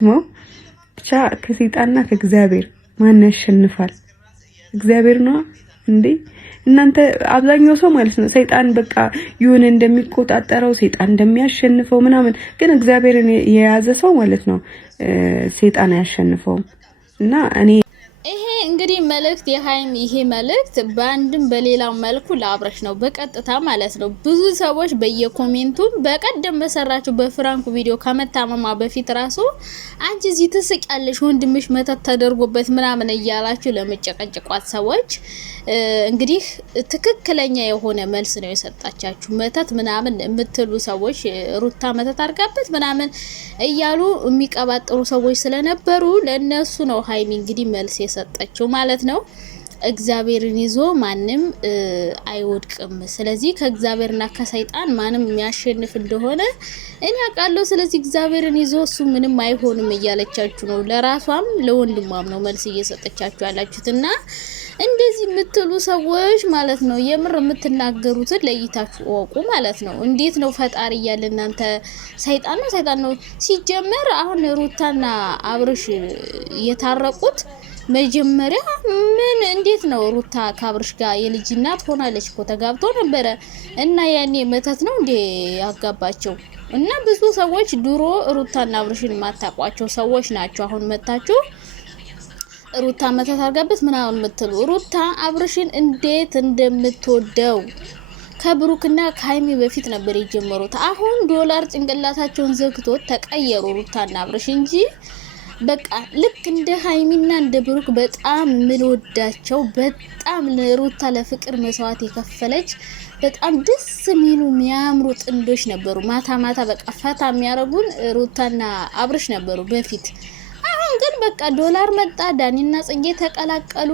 ብቻ ከሰይጣንና ከእግዚአብሔር ማን ያሸንፋል? እግዚአብሔር ነው እንዴ? እናንተ አብዛኛው ሰው ማለት ነው ሰይጣን በቃ ይሁን እንደሚቆጣጠረው ሰይጣን እንደሚያሸንፈው ምናምን፣ ግን እግዚአብሔርን የያዘ ሰው ማለት ነው ሰይጣን አያሸንፈውም። እና እኔ ይሄ እንግዲህ መልእክት የሃይሚ ይሄ መልእክት በአንድም በሌላው መልኩ ለአብረሽ ነው በቀጥታ ማለት ነው። ብዙ ሰዎች በየኮሜንቱ በቀደም በሰራችሁ በፍራንኩ ቪዲዮ ከመታመማ በፊት ራሱ አንቺ እዚህ ትስቂያለሽ ወንድምሽ መተት ተደርጎበት ምናምን እያላችሁ ለመጨቀጨቋት ሰዎች እንግዲህ ትክክለኛ የሆነ መልስ ነው የሰጣቻችሁ። መተት ምናምን የምትሉ ሰዎች ሩታ መተት አድርጋበት ምናምን እያሉ የሚቀባጥሩ ሰዎች ስለነበሩ ለነሱ ነው ሃይሚ እንግዲህ መልስ የሰጠችው ማለት ነው። እግዚአብሔርን ይዞ ማንም አይወድቅም። ስለዚህ ከእግዚአብሔርና ከሰይጣን ማንም የሚያሸንፍ እንደሆነ እኔ አውቃለሁ። ስለዚህ እግዚአብሔርን ይዞ እሱ ምንም አይሆንም እያለቻችሁ ነው። ለራሷም ለወንድሟም ነው መልስ እየሰጠቻችሁ ያላችሁትና እንደዚህ የምትሉ ሰዎች ማለት ነው የምር የምትናገሩትን ለይታችሁ ወቁ ማለት ነው። እንዴት ነው ፈጣሪ እያለ እናንተ ሰይጣን ነው ሲጀመር። አሁን ሩታና አብርሽ የታረቁት መጀመሪያ ምን እንዴት ነው? ሩታ ከአብርሽ ጋር የልጅ እናት ሆናለች እኮ ተጋብቶ ነበረ እና ያኔ መተት ነው እንዴ ያጋባቸው? እና ብዙ ሰዎች ድሮ ሩታና አብርሽን የማታውቋቸው ሰዎች ናቸው አሁን መታችሁ ሩታ መተት አርጋበት ምናምን የምትሉ። ሩታ አብርሽን እንዴት እንደምትወደው ከብሩክና ከሃይሚ በፊት ነበር የጀመሩት። አሁን ዶላር ጭንቅላታቸውን ዘግቶት ተቀየሩ ሩታና አብርሽ እንጂ በቃ ልክ እንደ ሃይሚና እንደ ብሩክ በጣም ምንወዳቸው በጣም ለሩታ ለፍቅር መስዋዕት የከፈለች በጣም ደስ የሚሉ የሚያምሩ ጥንዶች ነበሩ። ማታ ማታ በቃ ፈታ የሚያረጉን ሩታና አብርሽ ነበሩ በፊት። አሁን ግን በቃ ዶላር መጣ፣ ዳኒና ጽጌ ተቀላቀሉ፣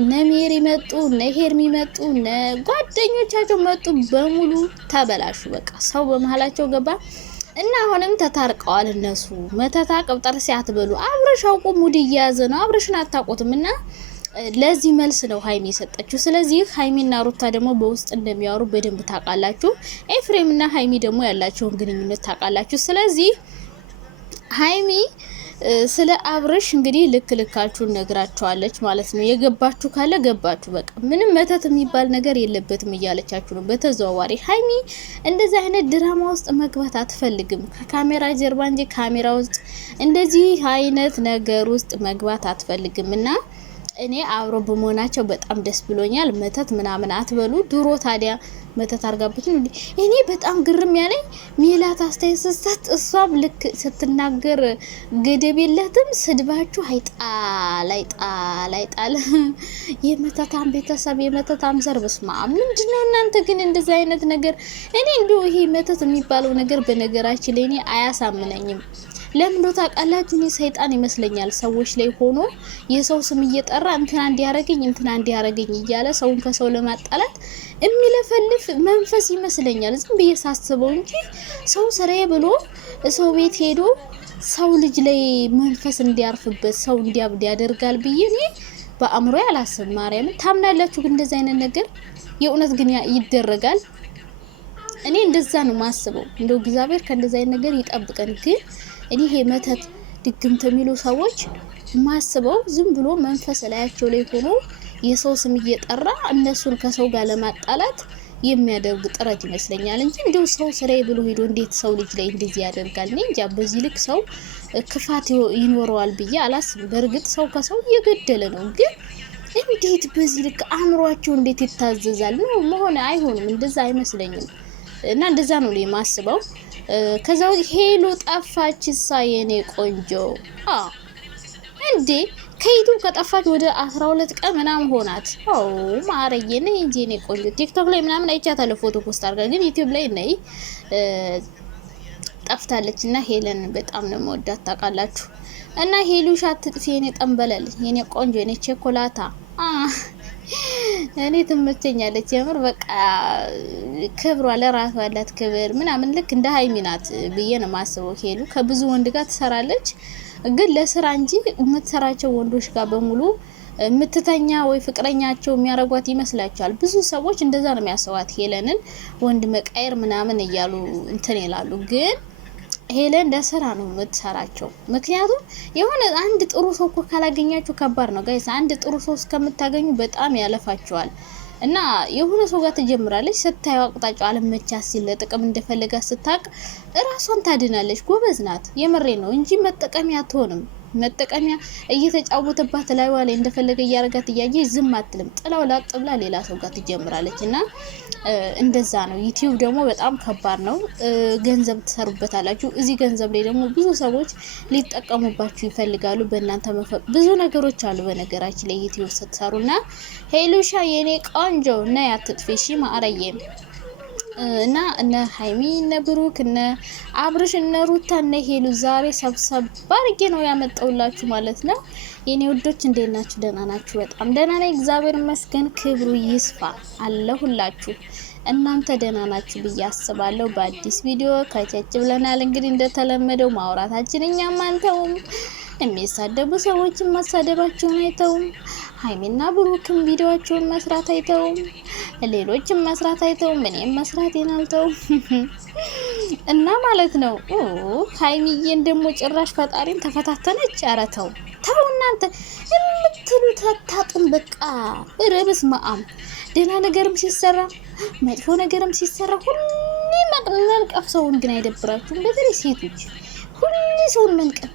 እነ ሜሪ መጡ፣ እነ ሄርሚ መጡ፣ እነ ጓደኞቻቸው መጡ፣ በሙሉ ተበላሹ። በቃ ሰው በመሃላቸው ገባ እና አሁንም ተታርቀዋል። እነሱ መተታ ቅብጠር ሲያትበሉ አብርሽ አውቆ ሙድ እየያዘ ነው። አብርሽን አታውቁትም እና ለዚህ መልስ ነው ሃይሚ የሰጠችው። ስለዚህ ሃይሚና ሩታ ደግሞ በውስጥ እንደሚያወሩ በደንብ ታውቃላችሁ። ኤፍሬምና ሃይሚ ደግሞ ያላቸውን ግንኙነት ታውቃላችሁ። ስለዚህ ሃይሚ ስለ አብርሽ እንግዲህ ልካችሁን ነግራችኋለች ማለት ነው። የገባችሁ ካለ ገባችሁ፣ በቃ ምንም መተት የሚባል ነገር የለበትም እያለቻችሁ ነው በተዘዋዋሪ። ሃይሚ እንደዚህ አይነት ድራማ ውስጥ መግባት አትፈልግም፣ ከካሜራ ጀርባ እንጂ ካሜራ ውስጥ እንደዚህ አይነት ነገር ውስጥ መግባት አትፈልግም። እና እኔ አብሮ በመሆናቸው በጣም ደስ ብሎኛል። መተት ምናምን አትበሉ። ድሮ ታዲያ መተት አርጋበት ነው። እኔ በጣም ግርም ያለኝ ሜላት አስተያየት ስትሰጥ እሷም ልክ ስትናገር ገደብ የለትም። ስድባችሁ አይጣል የመተታም ቤተሰብ የመተታም ዘር በስማ ምንድነው እናንተ ግን እንደዚህ አይነት ነገር? እኔ እንደው ይሄ መተት የሚባለው ነገር በነገራችን ላይ እኔ አያሳምነኝም። ለምን ነው ታውቃላችሁ? እኔ ሰይጣን ይመስለኛል ሰዎች ላይ ሆኖ የሰው ስም እየጠራ እንትና እንዲያረገኝ እያለ ሰውን ከሰው ለማጣላት የሚለፈልፍ መንፈስ ይመስለኛል ዝም ብዬ ሳስበው እንጂ ሰው ስራዬ ብሎ ሰው ቤት ሄዶ ሰው ልጅ ላይ መንፈስ እንዲያርፍበት ሰው እንዲያብድ ያደርጋል ብዬ እኔ በአእምሮ ያላስብ። ማርያምን ታምናላችሁ ግን እንደዚህ አይነት ነገር የእውነት ግን ይደረጋል? እኔ እንደዛ ነው ማስበው። እንደው እግዚአብሔር ከእንደዚህ አይነት ነገር ይጠብቀን። ግን እኔ ይሄ መተት ድግምት የሚሉ ሰዎች ማስበው ዝም ብሎ መንፈስ ላያቸው ላይ ሆኖ የሰው ስም እየጠራ እነሱን ከሰው ጋር ለማጣላት የሚያደርግ ጥረት ይመስለኛል እንጂ እንደው ሰው ስራዬ ብሎ ሄዶ እንዴት ሰው ልጅ ላይ እንደዚህ ያደርጋል? እኔ እንጃ። በዚህ ልክ ሰው ክፋት ይኖረዋል ብዬ አላስብም። በእርግጥ ሰው ከሰው እየገደለ ነው፣ ግን እንዴት በዚህ ልክ አእምሯቸው እንዴት ይታዘዛል? ነው መሆን አይሆንም። እንደዛ አይመስለኝም። እና እንደዛ ነው የማስበው። ከዛው ሄሎ ጠፋች የኔ ቆንጆ እንዴ ከዩቲዩብ ከጠፋች ወደ 12 ቀን ምናምን ሆናት። ማረዬ ነኝ እንጂ የኔ ቆንጆ ቲክቶክ ላይ ምናምን አይቻታለሁ ፎቶ ፖስት አድርጋ፣ ግን ዩቲዩብ ላይ ነይ ጠፍታለች። እና ሄለን በጣም ነው የምወዳት ታውቃላችሁ። እና ሄሉሻ አትጥፊ የኔ ጠንበለል የኔ ቆንጆ የኔ ቸኮላታ እኔ ትመቸኛለች የምር። በቃ ክብሯ ለራሷ ያላት ክብር ምናምን ልክ እንደ ሃይሚ ናት ብዬ ነው ማስበው። ሄሉ ከብዙ ወንድ ጋር ትሰራለች፣ ግን ለስራ እንጂ የምትሰራቸው ወንዶች ጋር በሙሉ የምትተኛ ወይ ፍቅረኛቸው የሚያረጓት ይመስላችኋል? ብዙ ሰዎች እንደዛ ነው የሚያስቧት ሄለንን ወንድ መቃየር ምናምን እያሉ እንትን ይላሉ። ግን ሄለን ለስራ ነው የምትሰራቸው። ምክንያቱም የሆነ አንድ ጥሩ ሰው እኮ ካላገኛችሁ ከባድ ነው ጋይስ። አንድ ጥሩ ሰው እስከምታገኙ በጣም ያለፋቸዋል። እና የሆነ ሰው ጋር ትጀምራለች፣ ስታየው አቅጣጫው አለመቻት ሲል ለጥቅም እንደፈለጋ ስታቅ እራሷን ታድናለች። ጎበዝ ናት። የምሬ ነው እንጂ መጠቀሚያ አትሆንም። መጠቀሚያ እየተጫወተባት ላይዋ ላይ እንደፈለገ እያረጋት እያየ ዝም አትልም። ጥላው ላጥ ብላ ሌላ ሰው ጋር ትጀምራለች። እና እንደዛ ነው። ዩቲዩብ ደግሞ በጣም ከባድ ነው። ገንዘብ ትሰሩበታላችሁ። እዚህ ገንዘብ ላይ ደግሞ ብዙ ሰዎች ሊጠቀሙባችሁ ይፈልጋሉ። በእናንተ ብዙ ነገሮች አሉ በነገራችን ላይ ዩቲዩብ ስትሰሩና ሄሉሻ የኔ ቆንጆ እና ያትጥፊሽ ማአረዬ እና እነ ሀይሚ እነ ብሩክ እነ አብርሽ እነ ሩታ እነ ሄሉ ዛሬ ሰብሰብ ባርጌ ነው ያመጣውላችሁ ማለት ነው። የኔ ውዶች እንዴት ናችሁ? ደህና ናችሁ? በጣም ደህና ነኝ እግዚአብሔር ይመስገን። ክብሩ ይስፋ አለሁላችሁ። እናንተ ደህና ናችሁ ብዬ አስባለሁ። በአዲስ ቪዲዮ ከቸች ብለናል። እንግዲህ እንደተለመደው ማውራታችን እኛም አንተውም፣ የሚሳደቡ ሰዎችን ማሳደባቸውን አይተውም፣ ሀይሚና ብሩክም ቪዲዮአቸውን መስራት አይተውም፣ ሌሎችም መስራት አይተውም፣ እኔም መስራቴን አልተውም እና ማለት ነው። ሀይሚዬን ደግሞ ጭራሽ ፈጣሪን ተፈታተነች። ኧረ ተው ተው እናንተ የምትሉት አታጡም። በቃ ረብስ ማአም ደህና ነገርም ሲሰራ መጥፎ ነገርም ሲሰራ ሁሌ መንቀፍ ሰውን ግን አይደብራችሁም? በተለይ ሴቶች ሁሌ ሰውን መንቀፍ።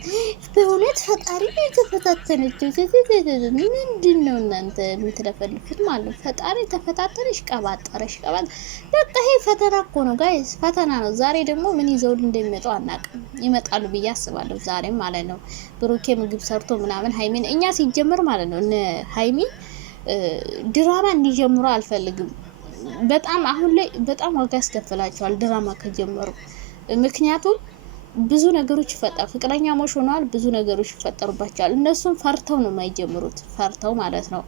በእውነት ፈጣሪ የተፈታተነችው ምንድን ነው እናንተ የምትለፈልፉት ማለት? ፈጣሪ ተፈታተነሽ ቀባጠረሽ በቃ ይሄ ፈተና እኮ ነው ጋይስ፣ ፈተና ነው። ዛሬ ደግሞ ምን ይዘው እንደሚመጡ አናውቅም። ይመጣሉ ብዬ አስባለሁ ዛሬ ማለት ነው። ብሩኬ ምግብ ሰርቶ ምናምን ሀይሚን እኛ ሲጀምር ማለት ነው እነ ሀይሚ ድራማ እንዲጀምሩ አልፈልግም። በጣም አሁን ላይ በጣም ዋጋ ያስከፍላቸዋል ድራማ ከጀመሩ። ምክንያቱም ብዙ ነገሮች ይፈጠራል። ፍቅረኛሞች ሆነዋል፣ ብዙ ነገሮች ይፈጠሩባቸዋል። እነሱም ፈርተው ነው የማይጀምሩት፣ ፈርተው ማለት ነው።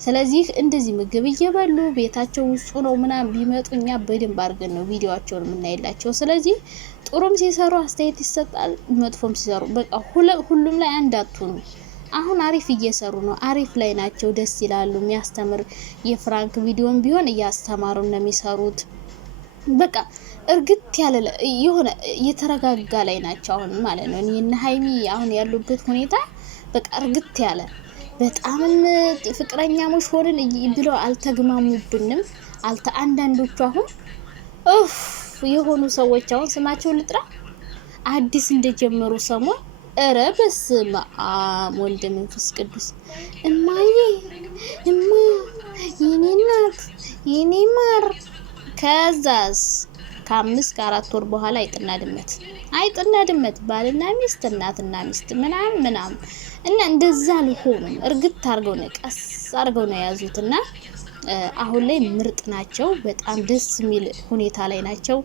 ስለዚህ እንደዚህ ምግብ እየበሉ ቤታቸው ውስጥ ነው ምናምን ቢመጡ እኛ በደንብ አድርገን ነው ቪዲዮአቸውን የምናይላቸው። ስለዚህ ጥሩም ሲሰሩ አስተያየት ይሰጣል፣ መጥፎም ሲሰሩ በቃ ሁሉም ላይ አንድ አትሆኑ። አሁን አሪፍ እየሰሩ ነው፣ አሪፍ ላይ ናቸው፣ ደስ ይላሉ። የሚያስተምር የፍራንክ ቪዲዮም ቢሆን እያስተማሩ ነው የሚሰሩት። በቃ እርግጥ ያለ የሆነ የተረጋጋ ላይ ናቸው አሁን ማለት ነው። እኔና ሀይሚ አሁን ያሉበት ሁኔታ በቃ እርግጥ ያለ በጣም ፍቅረኛሞች ሆነን ብለው አልተግማሙብንም። አንዳንዶቹ አሁን የሆኑ ሰዎች አሁን ስማቸውን ልጥራ አዲስ እንደጀመሩ ሰሞን እረ በስመ አብ ወልድ መንፈስ ቅዱስ እማዬ እማ የኔ እናት የኔ ማር ከዛስ ከ5 ከ4 ወር በኋላ አይጥና ድመት ባልና ሚስት እናትና ሚስት ምናምን እና እንደዛ አልሆኑም። እርግጥ አርገው ነው ቀስ አርገው ነው ያዙትና አሁን ላይ ምርጥ ናቸው። በጣም ደስ የሚል ሁኔታ ላይ ናቸው።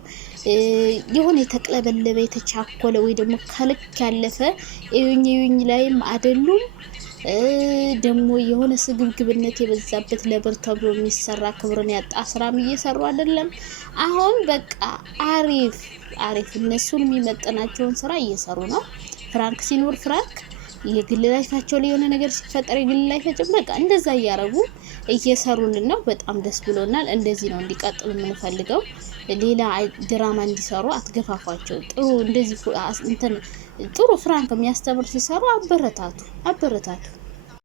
የሆነ የተቅለበለበ የተቻኮለ ወይ ደግሞ ከልክ ያለፈ እዩኝ ላይም አይደሉም። ደግሞ የሆነ ስግብግብነት የበዛበት ለብር ተብሎ የሚሰራ ክብርን ያጣ ስራም እየሰሩ አይደለም። አሁን በቃ አሪፍ እነሱን የሚመጥናቸውን ስራ እየሰሩ ነው። ፍራንክ ሲኖር ፍራንክ፣ የግል ላይፋቸው ላይ የሆነ ነገር ሲፈጠር የግል ላይፋቸው በቃ እንደዛ እያረጉ እየሰሩልን ነው። በጣም ደስ ብሎናል። እንደዚህ ነው እንዲቀጥሉ የምንፈልገው። ሌላ ድራማ እንዲሰሩ አትገፋፏቸው። ጥሩ እንደዚህ ጥሩ ፍራንክ የሚያስተምር ሲሰሩ አበረታቱ።